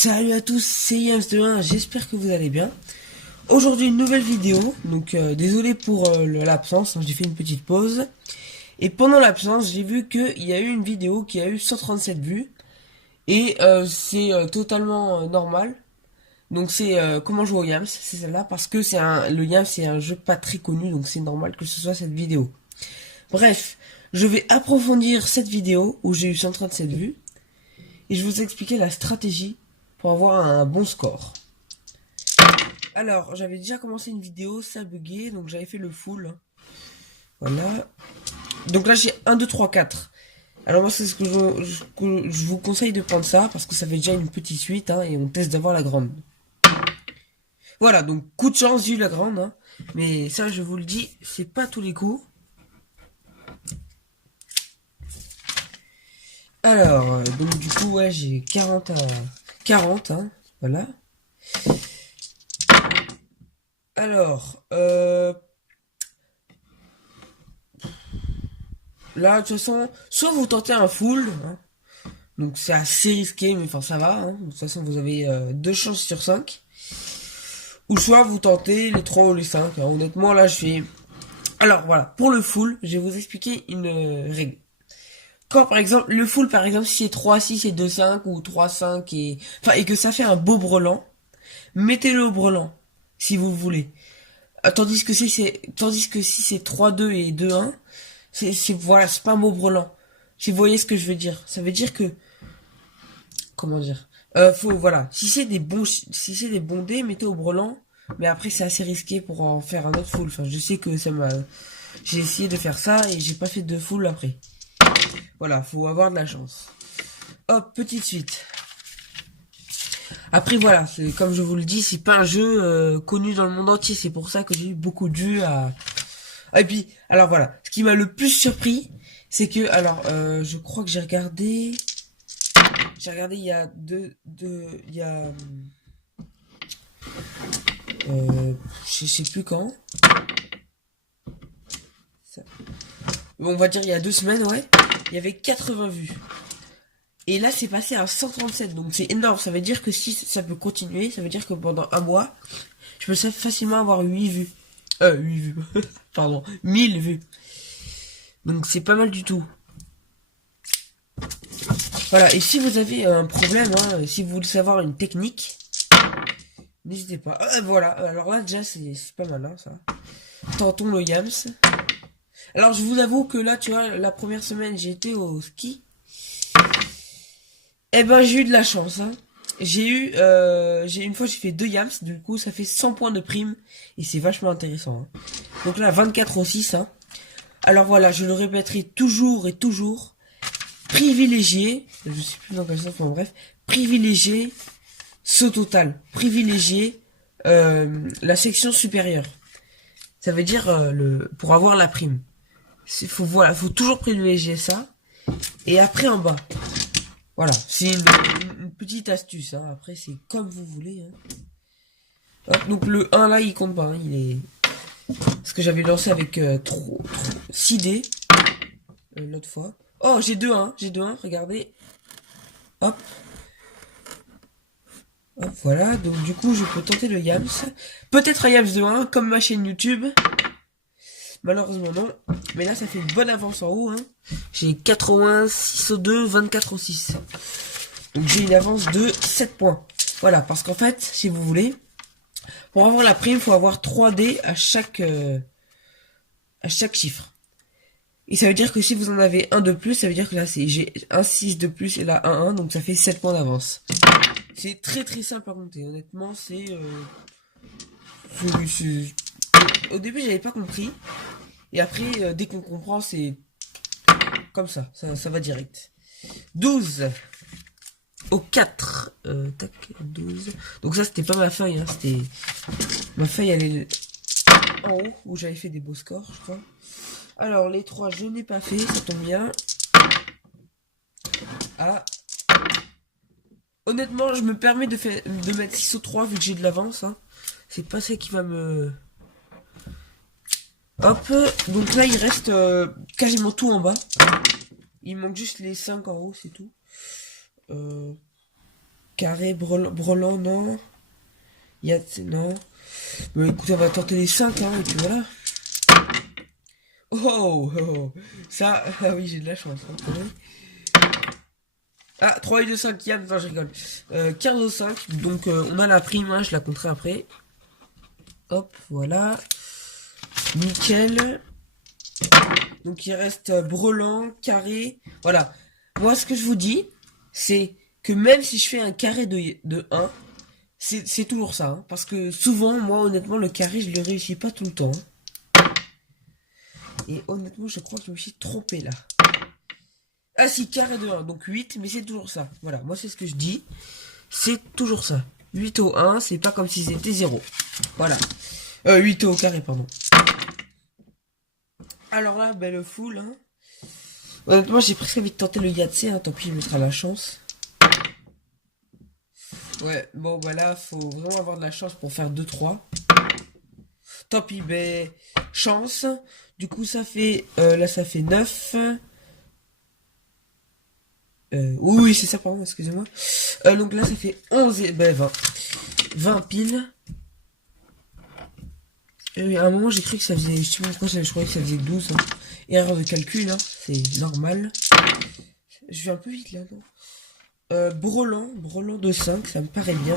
Salut à tous, c'est Yams21, j'espère que vous allez bien. Aujourd'hui une nouvelle vidéo, donc désolé pour l'absence, hein, j'ai fait une petite pause. Et pendant l'absence, j'ai vu qu'il y a eu une vidéo qui a eu 137 vues. Et c'est totalement normal. Donc c'est comment jouer au Yams, c'est celle-là, parce que le Yams c'est un jeu pas très connu, donc c'est normal que ce soit cette vidéo. Bref, je vais approfondir cette vidéo où j'ai eu 137 vues. Et je vais vous expliquer la stratégie pour avoir un bon score. Alors, j'avais déjà commencé une vidéo, ça buguait, donc j'avais fait le full. Voilà. Donc là, j'ai 1, 2, 3, 4. Alors moi, c'est ce que je vous conseille de prendre ça, parce que ça fait déjà une petite suite, hein, et on teste d'avoir la grande. Voilà, donc coup de chance, j'ai eu la grande, hein, mais ça, je vous le dis, c'est pas tous les coups. Alors, donc du coup, ouais, j'ai 40 à 40, hein, voilà. Alors, là, de toute façon, soit vous tentez un full, hein, donc c'est assez risqué, mais enfin ça va, hein, de toute façon vous avez 2 chances sur 5. Ou soit vous tentez les 3 ou les 5, hein. Honnêtement là je fais... Alors voilà, pour le full, je vais vous expliquer une règle. Quand par exemple, le full par exemple, si c'est 3, 6 et 2, 5, ou 3, 5 et... Enfin, et que ça fait un beau brelan, mettez-le au brelan, si vous voulez. Tandis que si c'est 3, 2 et 2, 1, voilà, c'est pas un beau brelan. Si vous voyez ce que je veux dire. Ça veut dire que... Comment dire, voilà. Si c'est des bons dés, mettez au brelan. Mais après, c'est assez risqué pour en faire un autre full. Enfin, je sais que j'ai essayé de faire ça et j'ai pas fait de full après. Voilà, faut avoir de la chance. Hop, petite suite. Après, voilà, comme je vous le dis, c'est pas un jeu connu dans le monde entier. C'est pour ça que j'ai eu beaucoup de vues à... Et puis, alors voilà, ce qui m'a le plus surpris, c'est que, alors, je crois que j'ai regardé il y a je sais plus quand. On va dire il y a 2 semaines, ouais. Il y avait 80 vues. Et là, c'est passé à 137, donc c'est énorme. Ça veut dire que si ça peut continuer, ça veut dire que pendant un mois, je peux facilement avoir 8 vues. 8 vues. Pardon, 1000 vues. Donc c'est pas mal du tout. Voilà, et si vous avez un problème, hein, si vous voulez savoir une technique, n'hésitez pas. Voilà, alors là déjà c'est pas mal, hein, ça. Tentons le Yams. Alors je vous avoue que là, tu vois, la première semaine j'ai été au ski. Eh ben j'ai eu de la chance, hein. Une fois j'ai fait 2 Yams, du coup ça fait 100 points de prime. Et c'est vachement intéressant, hein. Donc là 24 au 6, hein. Alors voilà, je le répéterai toujours et toujours. Privilégier, je sais plus dans quel sens, mais bref, privilégier saut total, privilégier la section supérieure. Ça veut dire pour avoir la prime. Faut toujours privilégier ça. Et après en bas. Voilà, c'est une petite astuce, hein. Après c'est comme vous voulez, hein. Hop, donc le 1 là il compte pas, hein. Il est... Parce que j'avais lancé avec 6 dés l'autre fois. Oh, j'ai 2-1, regardez. Hop. Hop, voilà, donc du coup, je peux tenter le Yams. Peut-être un Yams de 1, comme ma chaîne YouTube. Malheureusement, non. Mais là, ça fait une bonne avance en haut, hein. J'ai 86 au 2, 24 au 6. Donc j'ai une avance de 7 points. Voilà, parce qu'en fait, si vous voulez, pour avoir la prime, il faut avoir 3 dés à chaque chiffre. Et ça veut dire que si vous en avez un de plus, ça veut dire que là j'ai un 6 de plus et là un 1, donc ça fait 7 points d'avance. C'est très très simple à compter, honnêtement au début j'avais pas compris. Et après, dès qu'on comprend, c'est comme ça va direct. 12 au 4. Tac, 12. Donc ça c'était pas ma feuille, hein, c'était... Ma feuille elle est en haut, où j'avais fait des beaux scores, je crois. Alors, les 3, je n'ai pas fait, ça tombe bien. Ah. Honnêtement, je me permets de mettre 6 au 3, vu que j'ai de l'avance, hein. C'est pas ça qui va me... Hop. Donc là, il reste quasiment tout en bas. Il manque juste les 5 en haut, c'est tout. carré, brelan, non. Non. Mais écoutez, on va tenter les 5, hein, et puis voilà. Oh. Ça, ah oui, j'ai de la chance. Hein, ah, 3 et 2, 5, Yam, non, je rigole. 15 au 5, donc on a la prime, hein, je la compterai après. Hop, voilà. Nickel. Donc il reste brelan, carré. Voilà. Moi, ce que je vous dis, c'est que même si je fais un carré de 1, c'est toujours ça. Hein, parce que souvent, moi, honnêtement, le carré, je le réussis pas tout le temps. Hein. Et honnêtement, je crois que je me suis trompé là. Ah si, carré de 1, donc 8, mais c'est toujours ça. Voilà, moi c'est ce que je dis. C'est toujours ça. 8 au 1, c'est pas comme si c'était 0. Voilà. 8 au carré, pardon. Alors là, ben le full, hein. Honnêtement, j'ai presque envie de tenter le Yahtzee, hein. Tant pis, il me sera la chance. Ouais, bon, bah là, faut vraiment avoir de la chance pour faire 2-3. Tant pis, ben, chance. Du coup, ça fait, là, ça fait 9. Oui, c'est ça, pardon, excusez-moi. Donc là, ça fait 11 et, ben, 20. 20 piles. Et à un moment, j'ai cru que ça faisait, je sais pas pourquoi, je croyais que ça faisait 12. Hein. Erreur de calcul, hein, c'est normal. Je vais un peu vite, là, non? Brelan de 5, ça me paraît bien.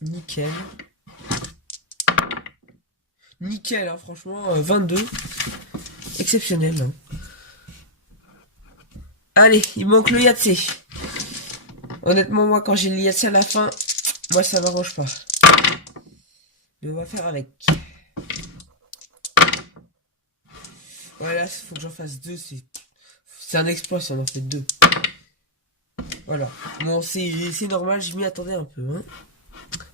Nickel. Nickel, hein, franchement, 22. Exceptionnel, hein. Allez, il manque le Yahtzee. Honnêtement, moi, quand j'ai le Yahtzee à la fin, moi, ça m'arrange pas. Mais on va faire avec. Voilà, faut que j'en fasse 2. C'est un exploit si on en fait 2. Voilà. Bon, c'est normal, je m'y attendais un peu.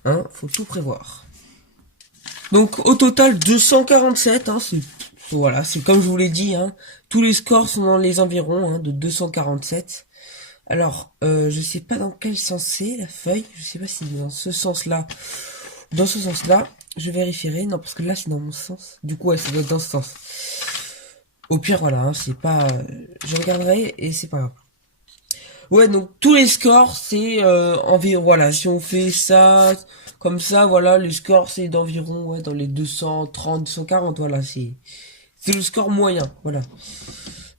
Hein, faut tout prévoir. Donc, au total, 247. Hein, voilà, c'est comme je vous l'ai dit. Hein, tous les scores sont dans les environs hein, de 247. Alors, je sais pas dans quel sens c'est la feuille. Je sais pas si c'est dans ce sens-là. Dans ce sens-là, je vérifierai. Non, parce que là, c'est dans mon sens. Du coup, ouais, ça doit être dans ce sens. Au pire, voilà, hein, c'est pas... je regarderai et c'est pas grave. Ouais, donc tous les scores, c'est environ... Voilà, si on fait ça, comme ça, voilà, les scores, c'est d'environ, ouais, dans les 230, 240, voilà, c'est le score moyen, voilà.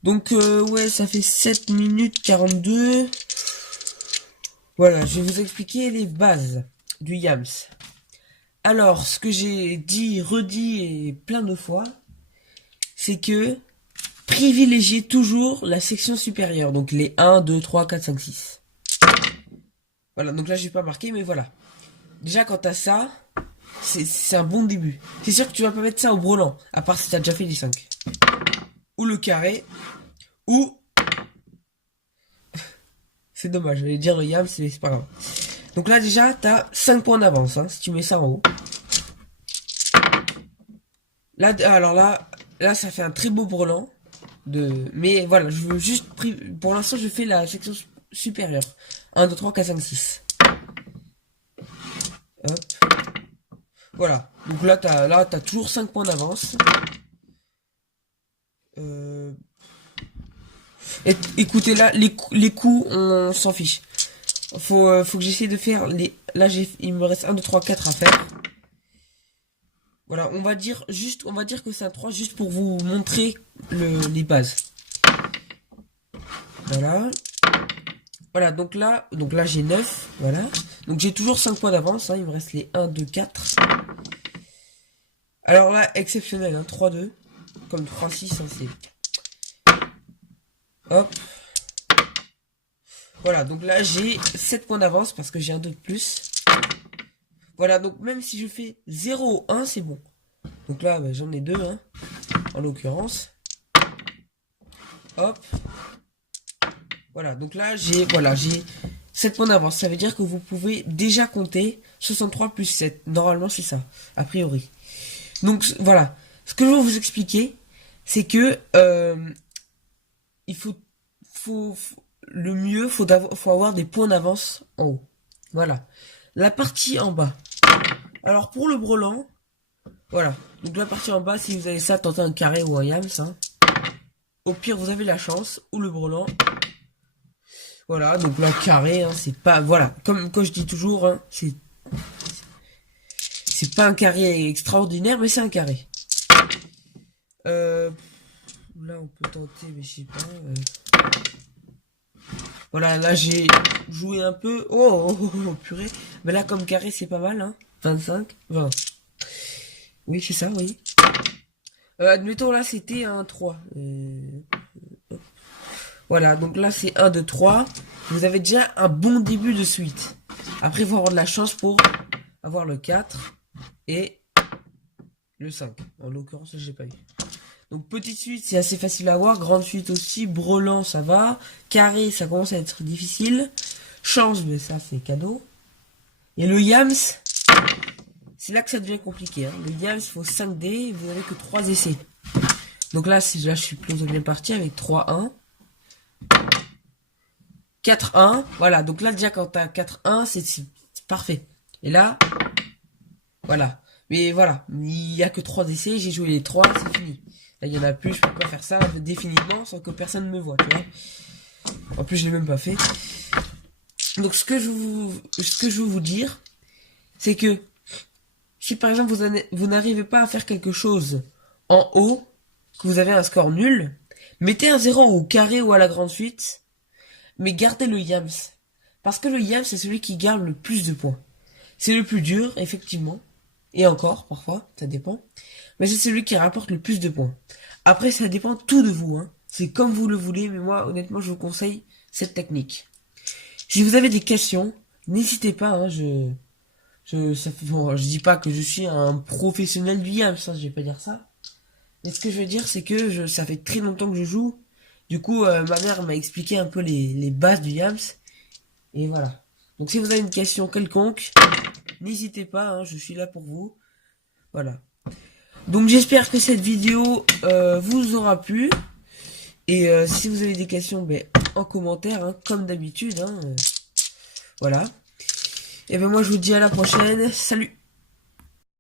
Donc, ouais, ça fait 7 minutes 42. Voilà, je vais vous expliquer les bases du Yams. Alors, ce que j'ai dit, redit et plein de fois, c'est que privilégiez toujours la section supérieure, donc les 1, 2, 3, 4, 5, 6. Voilà, donc là j'ai pas marqué, mais voilà. Déjà quand t'as ça, c'est un bon début. C'est sûr que tu vas pas mettre ça au brelan, à part si t'as déjà fait les 5. Ou le carré, ou... c'est dommage, je vais dire le Yams, mais c'est pas grave. Donc là déjà, t'as 5 points d'avance, hein, si tu mets ça en haut. Là, alors là ça fait un très beau brelan. Mais voilà, je veux juste... Pour l'instant, je fais la section supérieure. 1, 2, 3, 4, 5, 6. Hop. Voilà. Donc là, t'as toujours 5 points d'avance. Écoutez, là, les coups, on s'en fiche. Faut que j'essaie de faire les... Là, il me reste 1, 2, 3, 4 à faire. Voilà, on va dire que c'est un 3 juste pour vous montrer les bases. Voilà. Voilà, donc là j'ai 9, voilà. Donc j'ai toujours 5 points d'avance, hein, il me reste les 1, 2, 4. Alors là, exceptionnel, hein, 3, 2. Comme 3, 6, hein, c'est... Hop. Voilà, donc là j'ai 7 points d'avance parce que j'ai un 2 de plus. Voilà, donc même si je fais 0 1, c'est bon. Donc là, bah, j'en ai 2, hein, en l'occurrence. Hop. Voilà, donc là, j'ai 7 points d'avance. Ça veut dire que vous pouvez déjà compter 63 plus 7. Normalement, c'est ça, a priori. Donc, voilà. Ce que je vais vous expliquer, c'est que il faut le mieux, faut avoir des points d'avance en haut. Voilà. La partie en bas. Alors, pour le brelan, voilà. Donc, la partie en bas, si vous avez ça, tentez un carré ou un yams. Hein. Au pire, vous avez la chance. Ou le brelan. Voilà, donc là, carré, hein, c'est pas... Voilà, comme quand je dis toujours, hein, c'est pas un carré extraordinaire, mais c'est un carré. Là, on peut tenter, mais je sais pas... Voilà, là, j'ai joué un peu... Oh, purée. Mais là, comme carré, c'est pas mal, hein. 25, 20. Oui, c'est ça, oui. Admettons, là, c'était un 3. Voilà, donc là, c'est 1, 2, 3. Vous avez déjà un bon début de suite. Après, il faut avoir de la chance pour avoir le 4 et le 5. En l'occurrence, j'ai pas eu. Donc, petite suite, c'est assez facile à avoir. Grande suite aussi. Brelan, ça va. Carré, ça commence à être difficile. Chance, mais ça, c'est cadeau. Et le Yams, c'est là que ça devient compliqué. Hein. Le Yams, il faut 5 dés et vous n'avez que 3 essais. Donc là, je suis plutôt bien parti avec 3-1. 4-1. Voilà, donc là, déjà, quand t'as 4-1, c'est parfait. Et là, voilà. Mais voilà, il n'y a que 3 essais, j'ai joué les 3, c'est fini. Là, il y en a plus, je peux pas faire ça définitivement sans que personne me voit, tu vois. En plus, je l'ai même pas fait. Donc, ce que je veux vous dire, c'est que si par exemple vous n'arrivez pas à faire quelque chose en haut, que vous avez un score nul, mettez un 0 au carré ou à la grande suite, mais gardez le Yams. Parce que le Yams, c'est celui qui garde le plus de points. C'est le plus dur, effectivement. Et encore, parfois, ça dépend. Mais c'est celui qui rapporte le plus de points. Après, ça dépend tout de vous, hein. C'est comme vous le voulez, mais moi, honnêtement, je vous conseille cette technique. Si vous avez des questions, n'hésitez pas, hein, bon, je dis pas que je suis un professionnel du Yams, ça, je vais pas dire ça. Mais ce que je veux dire, c'est que ça fait très longtemps que je joue. Du coup, ma mère m'a expliqué un peu les bases du Yams. Et voilà. Donc si vous avez une question quelconque, n'hésitez pas, hein, je suis là pour vous. Voilà. Donc j'espère que cette vidéo vous aura plu. Et si vous avez des questions, ben, en commentaire, hein, comme d'habitude. Hein, voilà. Et ben moi je vous dis à la prochaine. Salut!